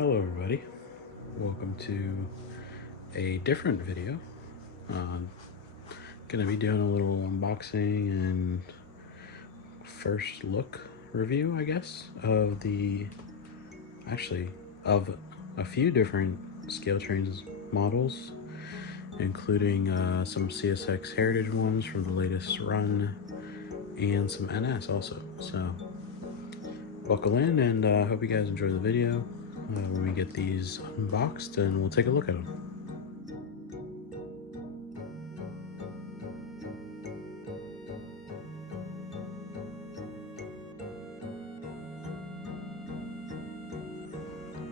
Hello everybody, welcome to a different video. Gonna be doing a little unboxing and first look review, I guess, of of a few different Scaletrains models, including some CSX heritage ones from the latest run and some NS also. So buckle in and hope you guys enjoy the video. When we get these unboxed, and we'll take a look at them.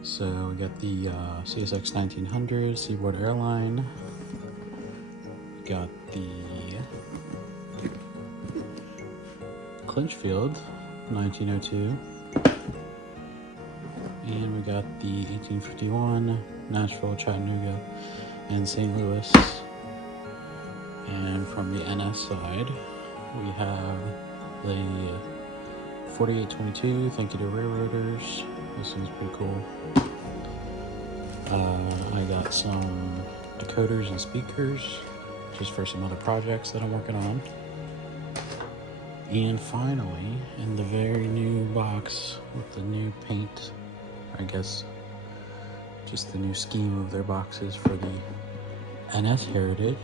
So we got the CSX 1900 Seaboard airline. We got the Clinchfield 1902. And we got the 1851 Nashville, Chattanooga, and St. Louis. And from the NS side, we have the 4822, Thank You to Railroaders. This one's pretty cool. I got some decoders and speakers, just for some other projects that I'm working on. And finally, in the very new box with the new paint, I guess just the new scheme of their boxes for the NS Heritage.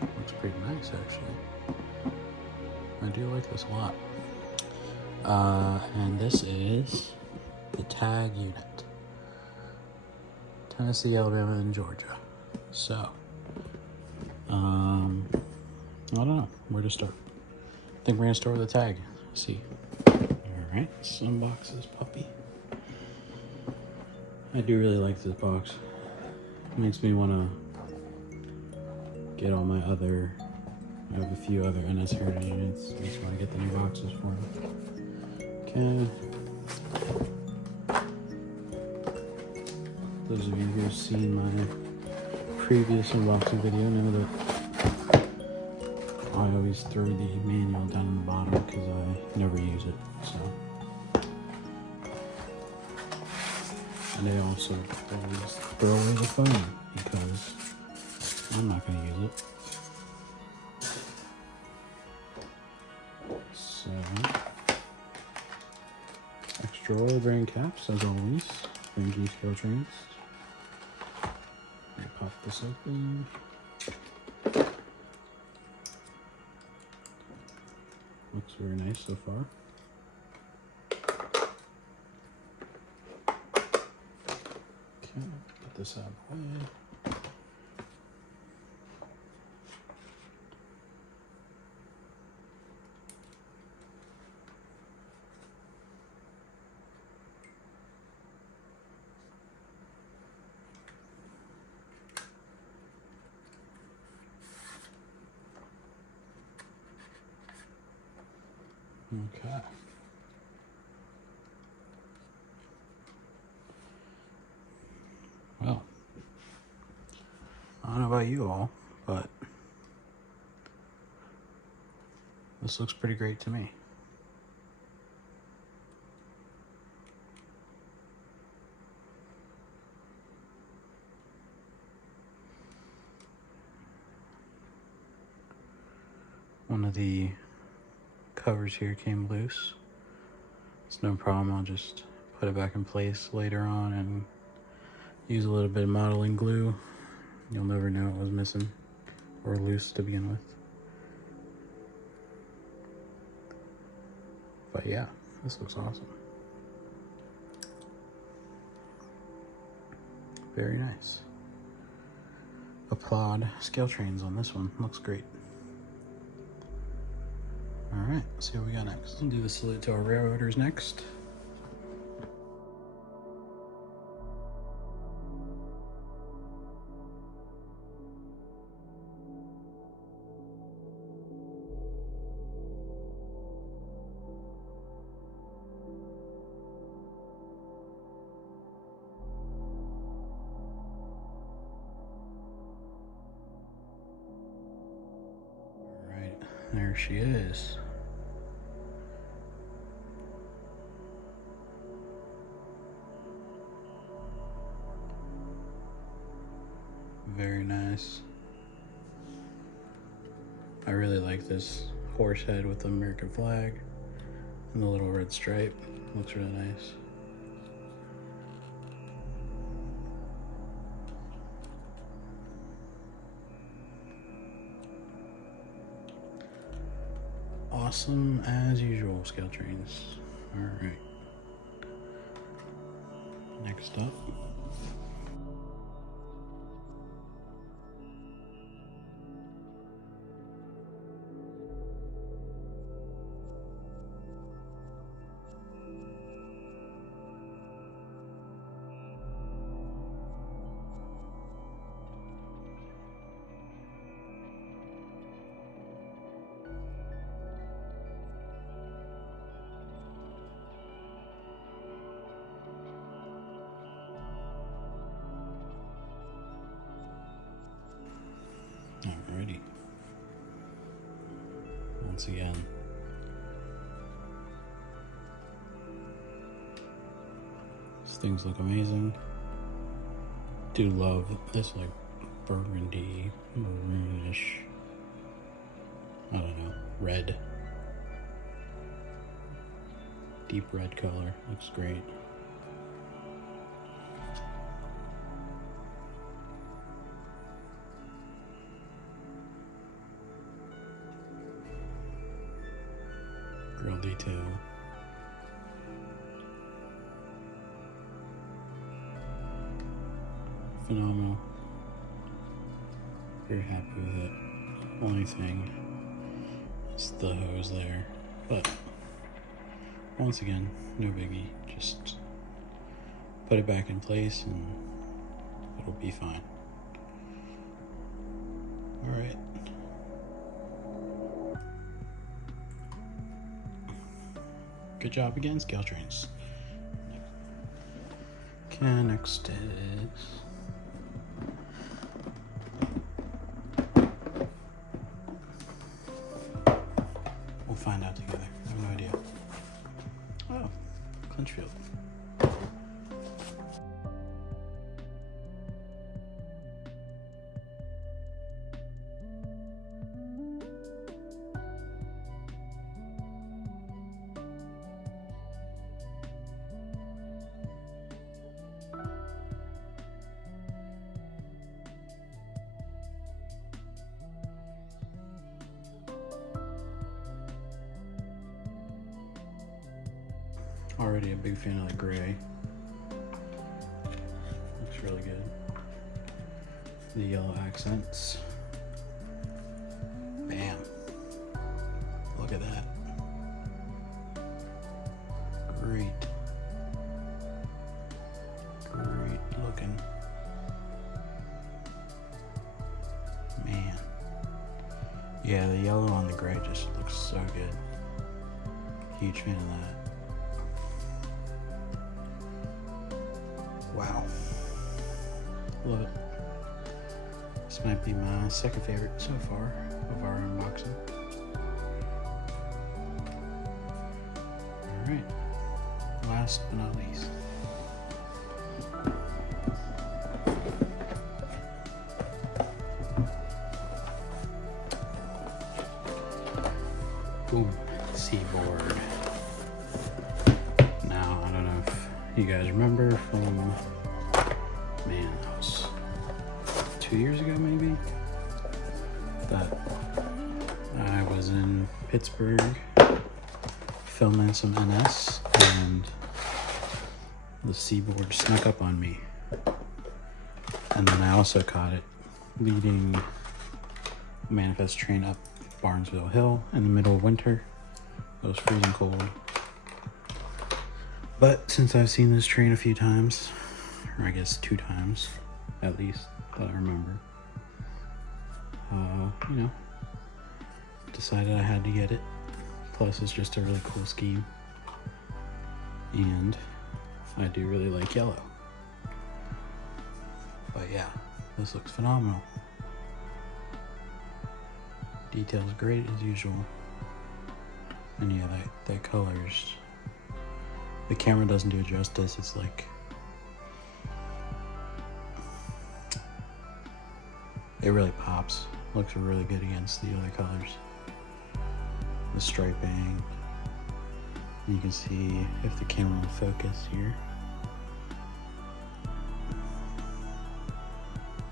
Looks pretty nice, actually. I do like this a lot. And this is the tag unit. Tennessee, Alabama, and Georgia. So, I don't know where to start. I think we're gonna start with the tag. Let's see. Alright, let's unbox this puppy. I do really like this box. It makes me want to get all my other, I have a few other NS Heritage units. I just want to get the new boxes for them. Okay. Those of you who have seen my previous unboxing video know that I always throw the manual down on the bottom because I never use it, so. And I also always throw away the phone because I'm not going to use it. So, extra oil brand caps as always. Thank you, Scaletrains. Let me pop this open. Looks very nice so far. Okay, put this out of the way. Okay. Well, I don't know about you all, but this looks pretty great to me. One of the covers here came loose. It's no problem, I'll just put it back in place later on and use a little bit of modeling glue. You'll never know it was missing or loose to begin with. But yeah, this looks awesome. Very nice. Applaud Scaletrains on this one, looks great. Alright, let's see what we got next. We'll do the salute to our railroaders next. Alright, there she is. Very nice. I really like this horse head with the American flag and the little red stripe. Looks really nice. Awesome as usual, Scaletrains. Alright. Next up. Alrighty. Once again. These things look amazing. Do love this like burgundy, maroonish, I don't know, red. Deep red color. Looks great. Grill detail. Phenomenal. Very happy with it. Only thing is the hose there. But once again, no biggie. Just put it back in place and it'll be fine. Alright. Good job again, Scaletrains. Okay, next is... We'll find out together. I have no idea. Oh, Clinchfield. Already a big fan of the gray. Looks really good. The yellow accents. Bam. Look at that. Great. Great looking. Man. Yeah, the yellow on the gray just looks so good. Huge fan of that. Wow. Love it. This might be my second favorite so far of our unboxing. Alright. Last but not least. Boom. Seaboard. Now, I don't know if you guys remember from, man, that was 2 years ago maybe, that I was in Pittsburgh filming some NS and the Seaboard snuck up on me, and then I also caught it leading a manifest train up Barnesville Hill in the middle of winter. It was freezing cold. But since I've seen this train a few times, or I guess 2 times at least that I remember, you know, decided I had to get it. Plus it's just a really cool scheme. And I do really like yellow. But yeah, this looks phenomenal. Details great as usual. And yeah, that color's, the camera doesn't do it justice. It's like, it really pops. Looks really good against the other colors. The striping. You can see if the camera will focus here.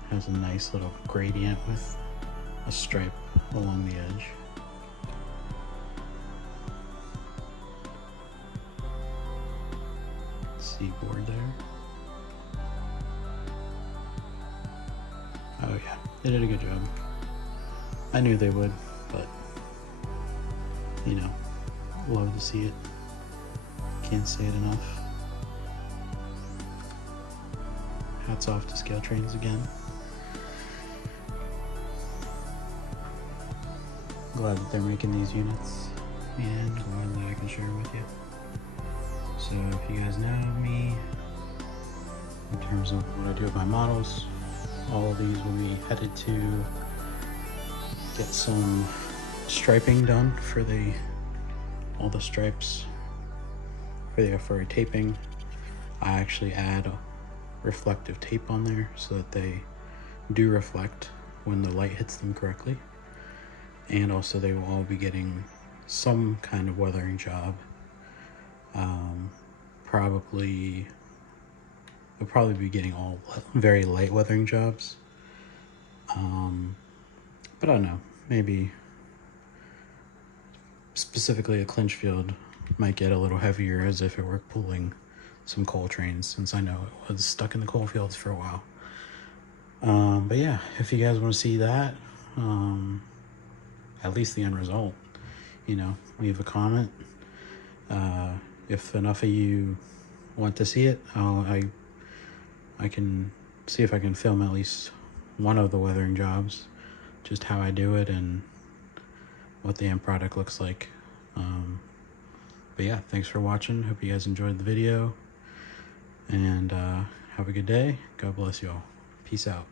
Has a nice little gradient with a stripe along the edge. Seaboard there. Oh yeah, they did a good job. I knew they would, but you know, love to see it. Can't say it enough. Hats off to Scaletrains again. Glad that they're making these units, and glad that I can share with you. So if you guys know me, in terms of what I do with my models, all of these will be headed to get some striping done for all the stripes for taping. I actually add reflective tape on there so that they do reflect when the light hits them correctly. And also they will all be getting some kind of weathering job. They'll probably be getting all very light weathering jobs. But I don't know, maybe specifically a Clinchfield might get a little heavier as if it were pulling some coal trains, since I know it was stuck in the coal fields for a while. But yeah, if you guys want to see that, at least the end result, you know, leave a comment. If enough of you want to see it, I can see if I can film at least one of the weathering jobs, just how I do it and what the end product looks like. But yeah, thanks for watching. Hope you guys enjoyed the video, and have a good day. God bless you all. Peace out.